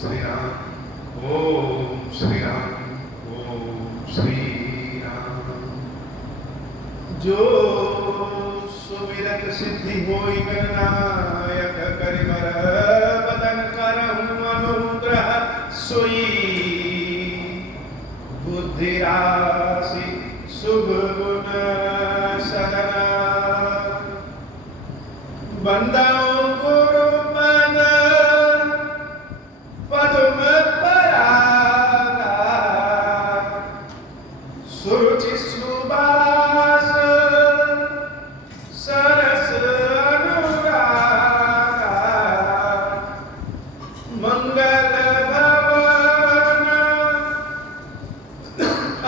श्री राम। ओम श्री राम। ओम श्री राम। जो सुमिरत सिद्धि होई गणनायक करिबर बदन करहु अनुग्रह सोई बुद्धि राशि शुभ गुण सदना बंदाओं गुरु पद पद्म परागा सुरुचि सुबास सरस अनुरागा मंगल भवन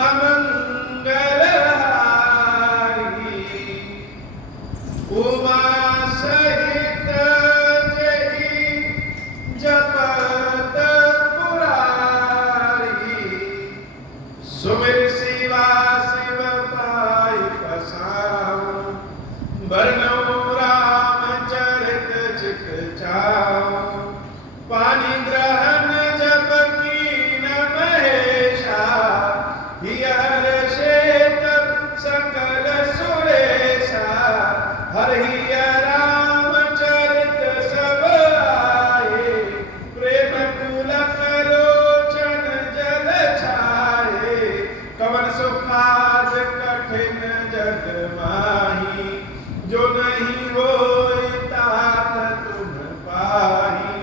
अमंगल हारी उमा सहित जहि जपत पुरारी सुमिर शिवा शिव पाई पसाऊं बरनऊ रामचरित चित चाऊं पानी ग्रहण जप कीन महेशा हियर शेत सकल सुरेशा हरिय रामचरित सब आए प्रेम पुलक लोचन जल छाए कवन सुखाद कठिन जग माही जो नहीं होई तात तुम पाही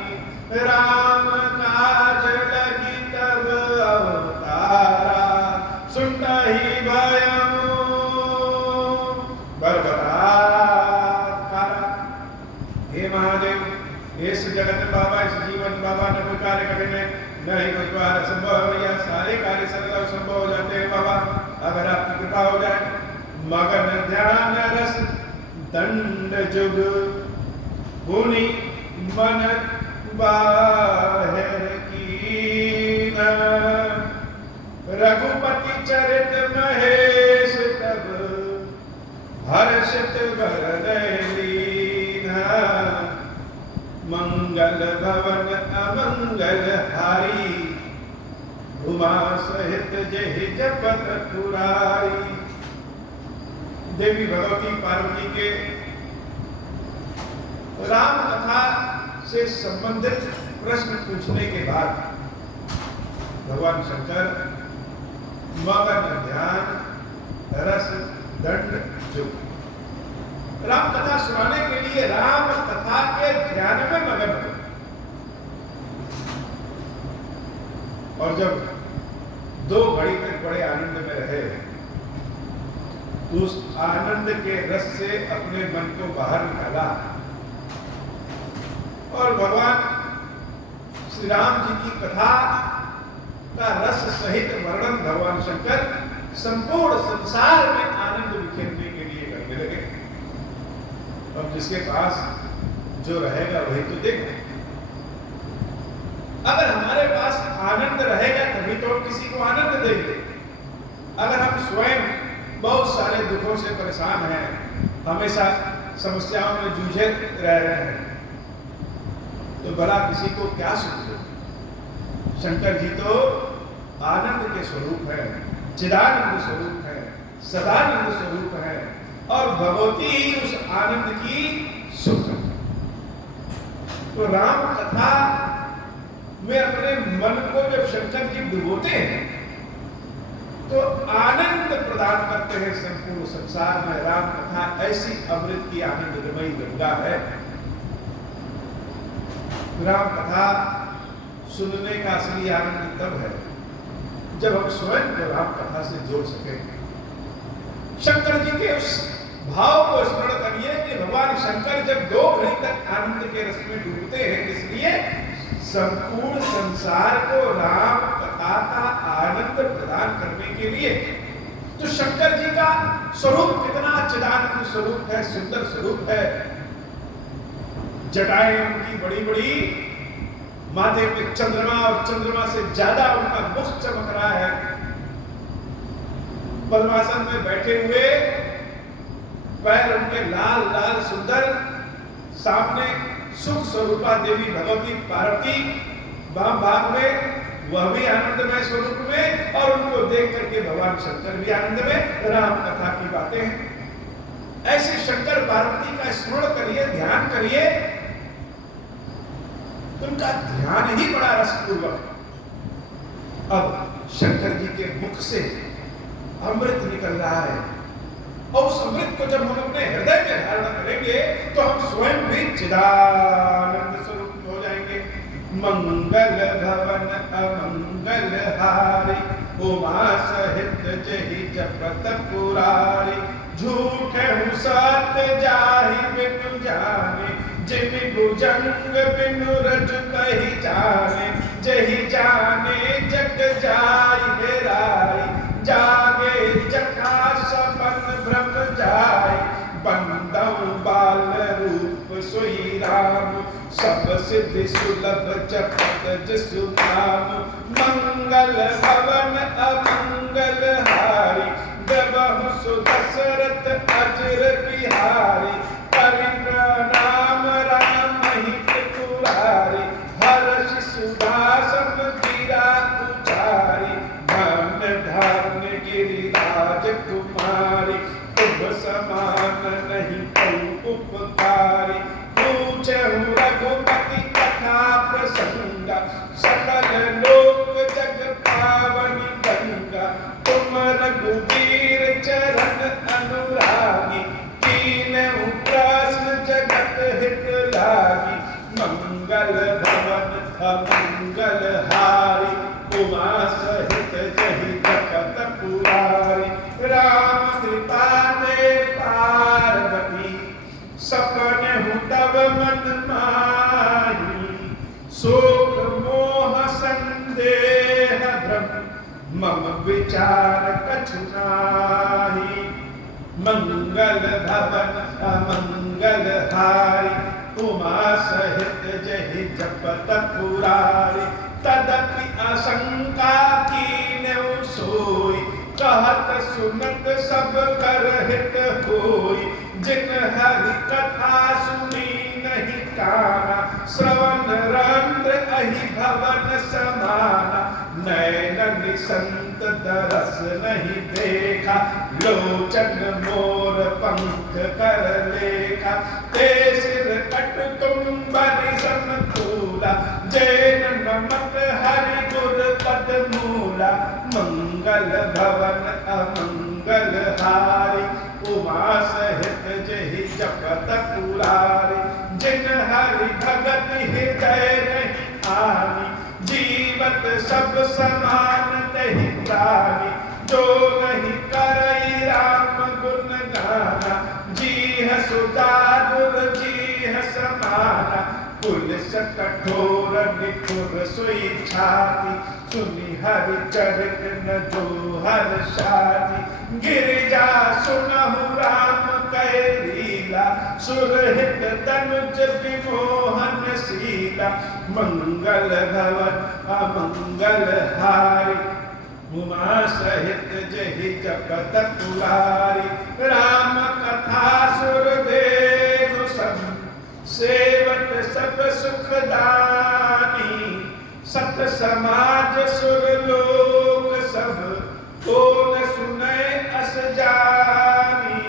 राम काज लगी तब अवतारा सुनहि भयमु बरबराकारा। हे महादेव, हे जगत बाबा, इस जीवन बाबा न कोई कार्य कठिन है, न ही कोई द्वार संभव है, यह सारे कार्य सरल संभव हो जाते हैं बाबा अगर आपकी कृपा हो जाए। मगन ध्यान रस दंड जुग हुनि मन बाहर कीन रघुपति चरित महेश तब हर्षित हृदय लीना मंगल भवन अमंगल हारी उमा सहित जहि जपत पुरारी। देवी भगवती पार्वती के राम कथा से संबंधित प्रश्न पूछने के बाद भगवान शंकर मगन ध्यान रस दंड जुग राम कथा सुनाने के लिए राम कथा के ध्यान में मगन हुए। और जब 2 घड़ी तक बड़े आनंद में रहे तो उस आनंद के रस से अपने मन को बाहर निकाला और भगवान श्री राम जी की कथा का रस सहित वर्णन भगवान शंकर संपूर्ण संसार में आनंद बिखेरने के लिए करने लगे। अब जिसके पास जो रहेगा वही तो देगा। अगर हमारे पास आनंद रहेगा तभी तो हम किसी को आनंद देंगे। अगर हम स्वयं बहुत सारे दुखों से परेशान हैं, हमेशा समस्याओं में जूझे रह रहे हैं, तो भला किसी को क्या सुख दे। शंकर जी तो आनंद के स्वरूप है, चिदानंद स्वरूप है, सदानंद स्वरूप है और भगवती ही उस आनंद की सुख है। तो राम कथा में अपने मन को जब शंकर जी डुबोते हैं तो आनंद प्रदान करते हैं संपूर्ण संसार में। राम कथा ऐसी अमृत की आनंदमयी गंगा है। राम कथा सुनने का असली आनंद तब है जब हम स्वयं को राम कथा से जोड़ सकें। शंकर जी के उस भाव को स्मरण करिए कि भगवान शंकर जब 2 घड़ी तक आनंद के रस में डूबते हैं, इसलिए संपूर्ण संसार को राम कथा का आनंद प्रदान करने के लिए। तो शंकर जी का स्वरूप कितना चिदानंद स्वरूप है, सुंदर स्वरूप है। जटाएं उनकी बड़ी बड़ी, माथे पे चंद्रमा और चंद्रमा से ज्यादा उनका मुख चमक रहा है। पद्मासन में बैठे हुए, पैर उनके लाल लाल सुंदर, सामने सुख स्वरूपा देवी भगवती पार्वती वाम भाग में वह भी आनंदमय स्वरूप में, और उनको देख करके भगवान शंकर भी आनंद में। राम कथा की बातें हैं। ऐसे शंकर पार्वती का स्मरण करिए, ध्यान करिए, उनका ध्यान ही बड़ा रसपूर्वक है। अब शंकर जी के मुख से अमृत निकल रहा है, और उस अमृत को जब हम अपने हृदय में धारण करेंगे तो हम स्वयं भी चिदानंद स्वरूप हो जाएंगे। मंगल भवन अमंगल हारी, उमा सहित जहि जपत पुरारी। झूठ सत जाहि बिनु जाने, जिमि भुजंग बिनु रज पहचाने। जहि जाने जग जाय हेराई, जागे जखा सपन भ्रम जाय। बंदौ बाल रूप सोई राम, सब सिद्धि सुलभ जपत जसु नाम। मंगल भवन अमंगल हारी, देवहु सुदशरथ अजर बिहारी। करि प्रणाम राम हित पुरारी, हर्ष सुधा सब गिरा उचारी। धन धन गिरिराज कुमारी, तुम समान नहीं कोई उपकारी। पूछहु रघुपति कथा प्रसंगा, सकल लोक जग पावनी गंगा। तुम रघुवीर चरण अनुरागी, कीन्हु प्रश्न जगत हित लागी। मंगल भवन अमंगल हारी, उमा सहित जहि जपत पुरारी। राम कृपा ने पार्वती, सपन तब मन माही। शोक मोह संदेह भ्रम, मम विचार कछु नाहि। मंगल भवन अमंगल हारी, उमा सहित जहि जपत पुरारी। तदपि आशंका कीन्हु सोई, कहत सुनत सब कर हित होई। जिन हरि कथा सुनी नहीं काना, श्रवण रंध्र अहि भवन समाना। नैन निसंत दरस नहीं देखा, लोचन मोर पंख कर लेखा। ते सिर कट तुम बरिसन तूला, जैन नमत हरि गुर पद मूला। मंगल भवन अमंगल हारी, उमा सहित जहि जपत पुरारी। जिन हरि भगत हृदय नहीं आनी, जीवत सब समान तहि प्राणी। जो नहीं करई राम गुण गाना, जीह सुता गुर जीह समाना। पुलिस कठोर निठुर सोई छाती, सुनि हरि चरित न जो हर्षाति। गिरिजा सुनहु राम कै लीला, सुरहित तनुज विमोहन शीला। मंगल भवन अमंगल हारी, उमा सहित जहि जपत पुरारी। राम कथा सुरदेव सम, सेवत सब सुखदानी। सत समाज सुरलोक सब, को न सुनै अस जानी।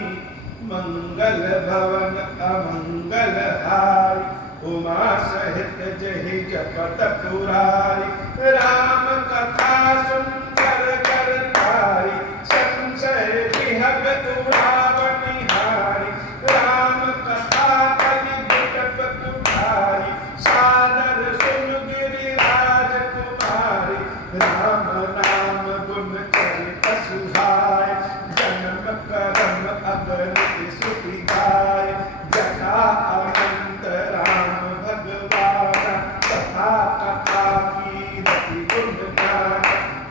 मंगल भवन अमंगल हारी, उमा सहित जहि जपत पुरारी। राम कथा सुनकर कर तारी, संशय विहग उड़ावनिहारी। राम कथा कलि बिटप कुठारी, सादर सुन गिरिराज कुमारी। राम नाम गुण चरित सुहाय, जन्म कर्म अगणित सुखी गाय। जथा अनंत राम भगवान, तथा कथा कीरति गुण गान।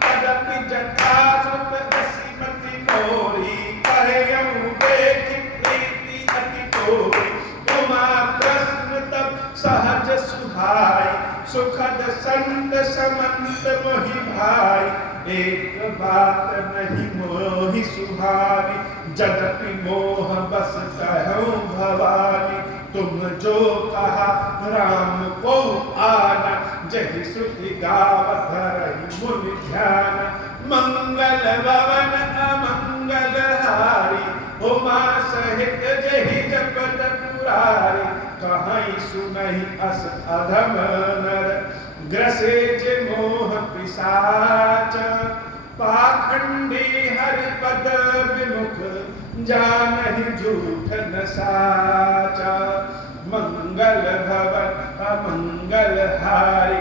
तदपि जथा सुत दसिमति मोरी, कहयउ देखि प्रीति अति तोरी। उमा प्रश्न तब सहज सुहाय, सुखद संत समंत मोहि भाई। एक बात नहीं मोहि सुहानी, जगति मोह बस कहूँ भवानी। तुम जो कहा राम को आना, जहि श्रुति गावत रही मुनि ध्यान। मंगल भवन अमंगल हारी, उमा सहित जहि जपत पुरारी। कहीं सुनहि अस अधम नर, ग्रसे जे मोह पिशाच। पाखंडी हरिपद विमुख, जानहि झूठ न साचा। मंगल भवन अमंगल हारी,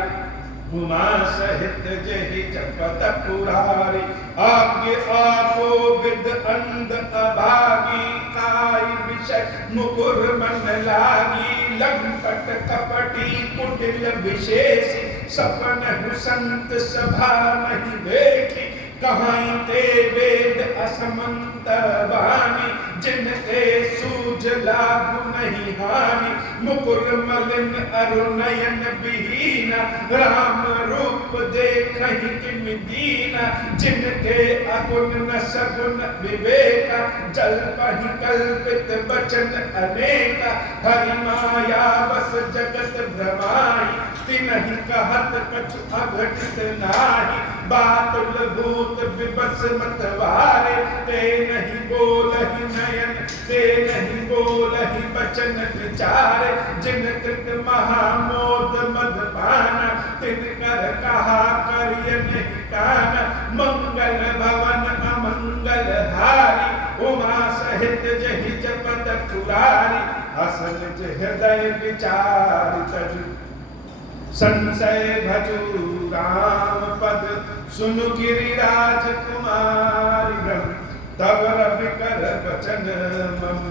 उमा सहित जहि जपत पुरारी। आज्ञ आपो विद अंध अभागी, काई विषय मुकुर मन लागी। लंपट कपटी कुटिल विशेषी, सपन संत सभा नहीं देखी। कहीं ते वेद असमंत वाणी, जिनते सूझ लागु नहीं हानि। मुकुर मलिन अरुनयन विहीन, राम रूप देखहि किम दीना। जिनके अगुण न सगुण विवेक, जल्पहि कल्पित वचन अनेक। हरि माया बस जगत भ्रमाई, तिनहि कहत कछु अघटित नाहि। बातुल भूत विबस मतवारे, ते नहीं बोलहि नयन ते नहीं बोलहि वचन विचारे। जिन कृत महामोद मदपाना, तिन कर कहा करिय नहीं काना। मंगल भवन अमंगल हारी, उमा सहित जहि जपत पुरारी। असल हृदय विचार तजु, संशय भजु राम पद। सुनु गिरिराज कुमारी ब्रह्म, तब रवि कर वचन मम।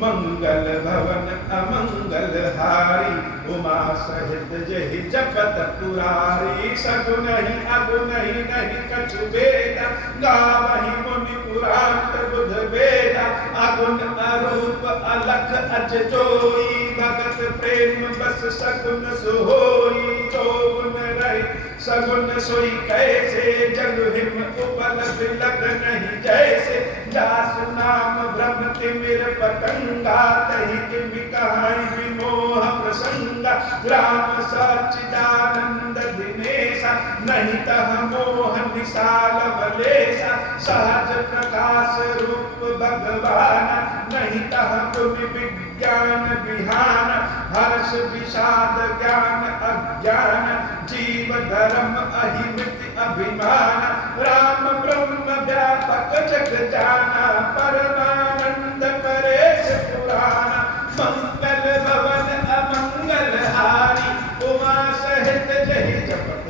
मंगल भवन अमंगल हारी, उमा सहित जहि जपत पुरारी। सगुनहि अगुनहि नहीं कछु भेदा, गावहि मुनि पुराण बुध वेदा। अगुण अरूप अलख अज जोई, भगत प्रेम बस सगुन सोई। चौगुन रहे सगुन सोई कैसे, जग हिम उपल बिलग नहीं जैसे। जासु नाम ब्रह्म तिमिर पतंगा, तहि तिमि कहाई विमोह प्रसंगा। राम सच्चिदानंद दिनेशा, नहीं तह मोह निसाल वलेशा। सहज प्रकाश रूप भगवान, नहीं तह पुनि विज्ञान विहान। हर्ष विषाद ज्ञान अज्ञान, जीव धर्म अहिमिति अभिमान। राम ब्रह्म व्यापक जग जाना, परमानंद परेश पुराण। मंगल भवन अमंगल हारी, उमा सहित जहि जपत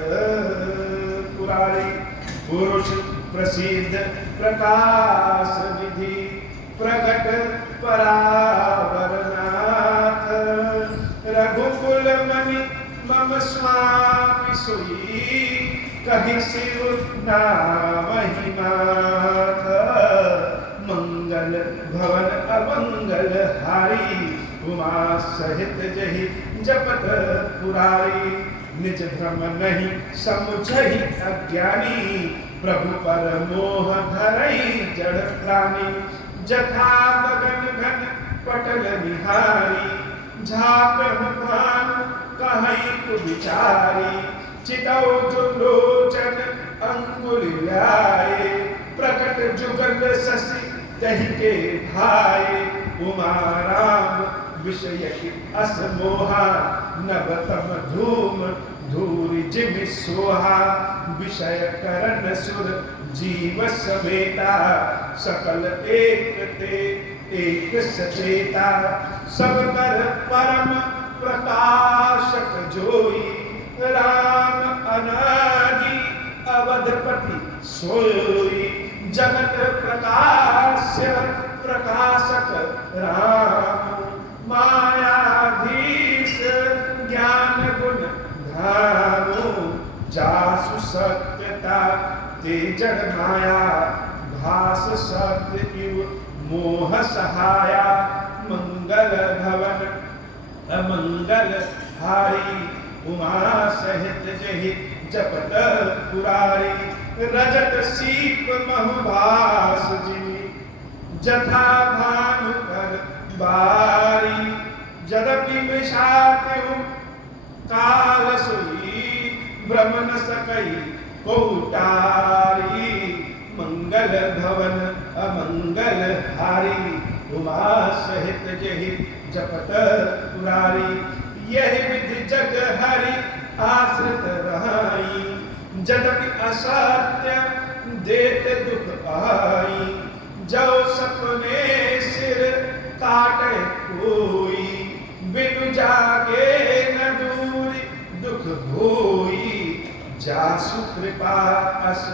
पुरारी। पुरुष प्रसिद्ध प्रकाश विधि, प्रगट परावर नाथ। रघुकुल मणि मम स्वामी सोई, कहि शिव नामहि नाथ। मंगल भवन अमंगल हारी, उमा सहित जहि जपत पुरारी। निज भ्रम नहीं समुझहि अज्ञानी, प्रभु पर मोह धरई जड़ प्राणी। जथा गगन घन पटल निहारी, झापहु भानु कहीं कुविचारी। चितौ जो लोचन अंगुल ल्याए, प्रकट जुगल शशि दहि के भाई। उमा राम विषय की असमोहा, नवतम धूम धूरि जिमि सोहा। विषय करण सुर जीव समेता, सकल एक ते एक सचेता। सब कर परम प्रकाशक जोई, राम अनादि अवधपति सोई। जगत प्रकाश्य प्रकाशक राम, मायाधीश ज्ञान गुण धानु। जासु सत्यता ते जड़ माया, भास सत्य इव मोह सहाया। मंगल भवन अमंगल हारी, उमा सहित जहि जपत पुरारी। रजत सीप महभास जिमि, जथा भानु कर बारी। जदपि विषात काल सोई, भ्रम न सकई कोटारी। मंगल भवन अमंगल हारी, उमा सहित जहि जपत पुरारी। यही विधि जग हरि आश्रित रहाई, जगति असत्य देत दुख आई। जो सपने सिर काटे कोई, बिनु जागे न दूरी दुख होई। जासु कृपा अस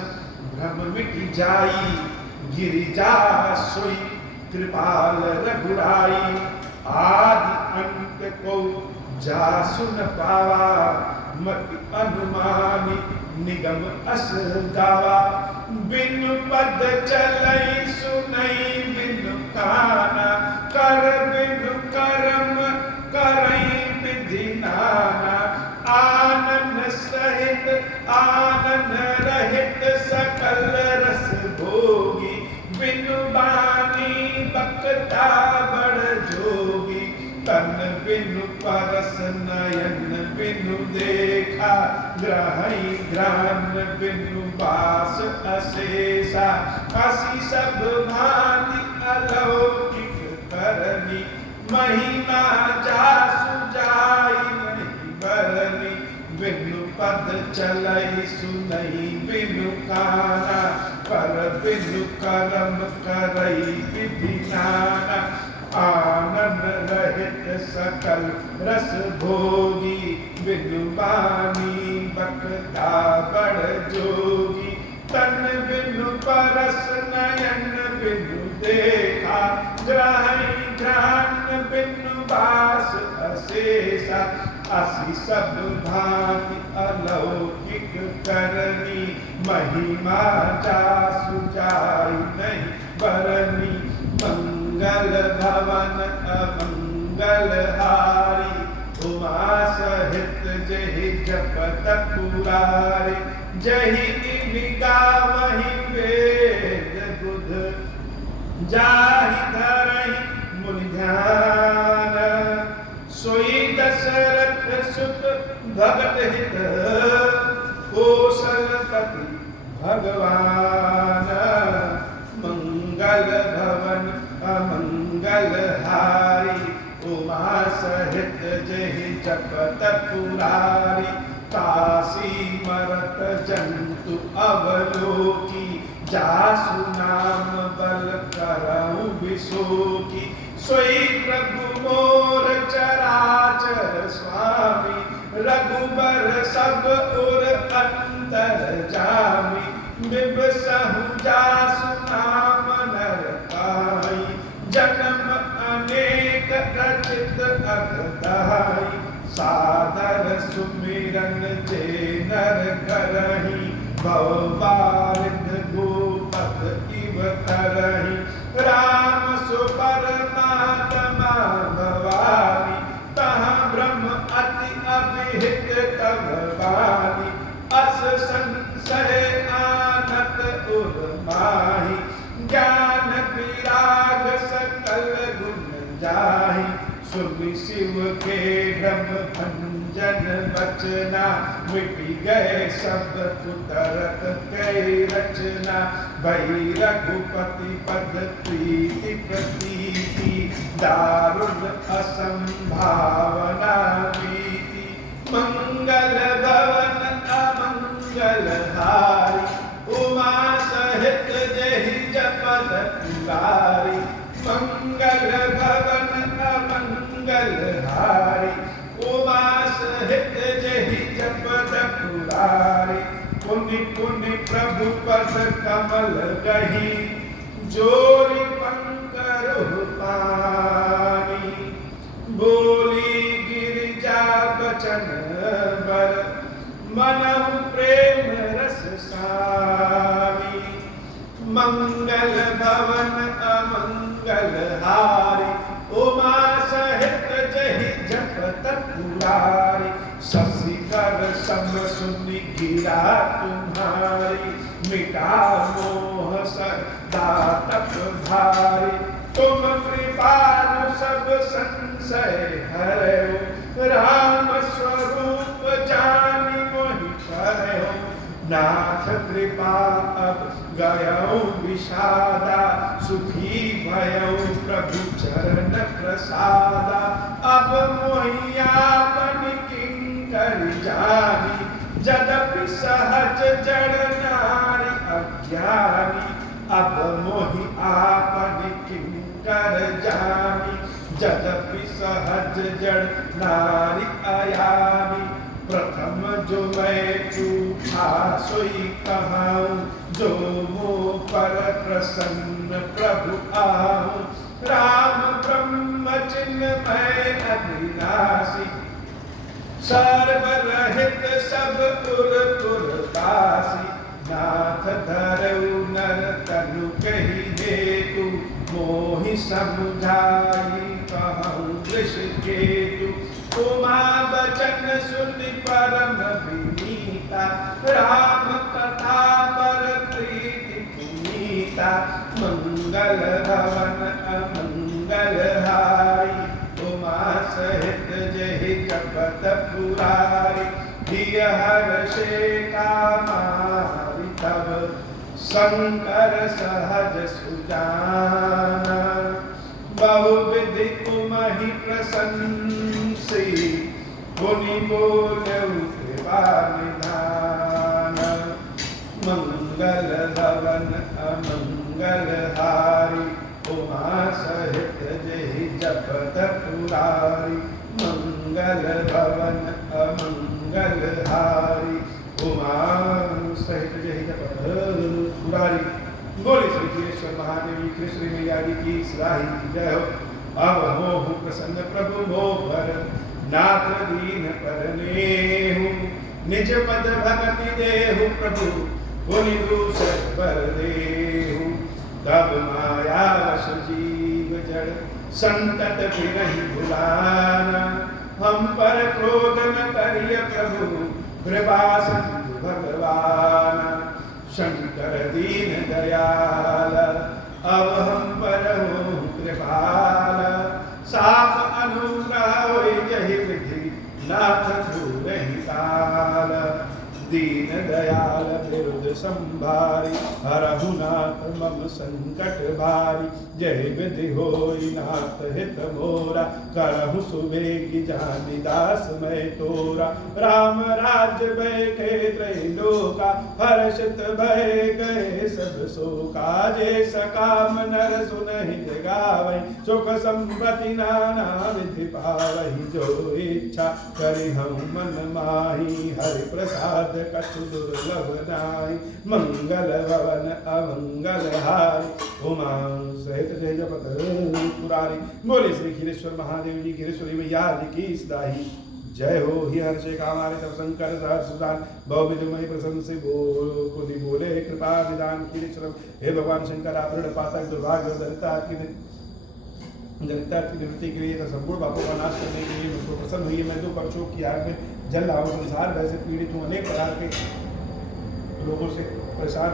भ्रम मिट जाई, गिरिजा सोई कृपाल रघुराई। आदि अंत को जासु न पावा, मति अनुमानी निगम अस गावा। बिनु पद चलई सुनई बिनु काना, कर बिनु कर्म करई विधि नाना। आनंद सहित आनंद रहित सकल रस भोगी, बिनु बानी बकता बड़ जोगी। तन बिनु परस नयन बिनु देखा, ग्रहई ग्रान बिनु बास अशेषा। असी सब भांति अलौकिक करनी, महिमा जासु जाई नहीं बरनी। बिनु पद चलई सुनई बिनु काना, पर बिनु कर्म करई विधि नाना। आनंद रहित सकल रस भोगी, बिनु बानी बकता बड़ जोगी। तन बिनु परस नयन बिनु देखा, ग्रहई घ्राण बिनु बास अशेषा। असी सब भांति अलौकिक करनी, महिमा जासु जाई नहीं बरनी। मंगल भवन अमंगल हारी, उमा सहित जहि जपत पुरारी। जहि इमि गावहि वेद बुध, जाहि धरहि मुनि ध्यान। सोई दशरथ सुत भगत हित, कौशलपति भगवान। मंगल भवन अमंगल हारी, उमा सहित जहि जपत पुरारी। काशी मरत जंतु अवलोकी, जासु नाम बल करऊं विशोकी। सोई प्रभु मोर चराचर स्वामी, रघुबर सब उर अंतर जामी। बिबसहु जासु नाम नर पाई, जन्म अनेक रचित अघदाई। सादर सुमिरन जे नर करही, भवबारिद गोपत इव तरही। राम सु परमात्मा भवानी, तहाँ ब्रह्म अति अभिहित तब बानी। अस संशय आनत उर माही, ज्ञान विराग सकल गुण जाहि। सुनि शिव के ब्रह्म भंजन बचना, मिटि गए सब कुतरत कई रचना। भई रघुपति पद प्रीति प्रतीति, दारुण असंभावना प्रीति। मंगल भवन अमंगल हारी, उमा सहित जहि जपत पुरारी। मंगल भवन अमंगल हारी, उमा सहित जहि जपत पुरारी। पुनि पुनि प्रभु पद कमल गही, जोरि पंकरु पानी। बोली गिरिजा बचन बर, मनहु प्रेम रस सामी। मंगल भवन अमंगल हारी, उमा सहित जहि जपत पुरारी। शशिकर सम सुनि गिरा तुम्हारी, मिटा मोह सदा तप भारी। तुम कृपालु सब संशय हरऊ, राम स्वरूप जानि मोहि करयो नाथ कृपा अब गयो विषादा सुखी भयो प्रभु चरण प्रसादा अब मोहियापन किंकर जानी जदपि सहज जड़ नारी अज्ञानी अब मोहि आपन किंकर जानी जदपि सहज जड़ नारी अयानी प्रथम जो मैं पूछा सोई कहाऊं जो मोह पर प्रसन्न प्रभु आऊं राम ब्रह्म चिन्मय अविनाशी सर्वरहित सब पुरपुरवासी नाथ धरऊ नर तनु कही हेतु मोहि समुझाई कहूँ ऋषिकेतु उमा बचन सुनि परम विनीता राम कथा पर प्रीति पुनीता मंगल भवन अमंगल हारी उमा सहित जहि जपत पुरारी दिय हर्षे कामारि तब शंकर सहज सुजाना बहुविधि उमहि प्रशंसी मुनि बोलऊ कृपा निधान मंगल भवन अमंगल हारी उमा सहित जहि जपत पुरारी मंगल भवन अमंगल हारी उमा सहित जहि जपत पुरारी। बोले श्री कृष्ण महादेवी कृष्ण मैया की सदाई जय हो। अब मोह प्रसन्न प्रभु मोह पर नाथ दीन पर नेहु निज पद भक्ति देहु प्रभु पुनि दूसर पर देहु तब माया वश जीव जड़ संतत फिरहि भुलाना हम पर क्रोध न करिय प्रभु कृपा सिंधु भगवान शंकर दीन दयाल अब हम पर हो कृपाल साफ अनुग्रह होय जहि विधि नाथ दूरहि काल दीन दयाल विरुद्ध संभारी हरहु नाथ मम संकट भारी जय विधि होई नाथ हित मोरा करहु सुबेगी जानि दास मैं तोरा राम राज्य बैठे त्रैलोका हर्षित भय गए सब शोका जे सकाम नर सुनहि जगावै सुख संपत्ति नाना विधि पावहि जो इच्छा करि हम मन माही हरि प्रसाद कछु दुर्लभ नाहि मंगल भवन अमंगल हारी उमा सहित जय जपत पुरारी। बोले श्री खीरेश्वर महादेव जी खीरेश्वरी मैया की सदाई जय हो। ही हर्षे कामारे तब शंकर सहज सुजान बहुविधमय प्रसन्न से बोली बोले कृपा निदान खीरेश्वर हे भगवान शंकर आप दृढ़ पातक दुर्भाग्य और दरिद्रता की निवृत्ति के लिए संपूर्ण पापों का नाश करने के लिए मुझको प्रसन्न हुई। मैं दुख और शोक की आग में जल रहा हूँ संसार वैसे पीड़ित हूँ अनेक प्रकार के लोगों से परेशान।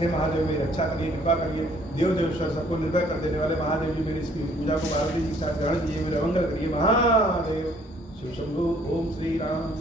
हे महादेव मेरी रक्षा करिए कृपा करिए। देव देवेश्वर सबको निर्भय कर देने वाले महादेव जी मेरी इसकी पूजा को पार्वती जी के साथ ग्रहण कीजिए मेरा मंगल करिए। महादेव शिव शंभु ओम श्री राम।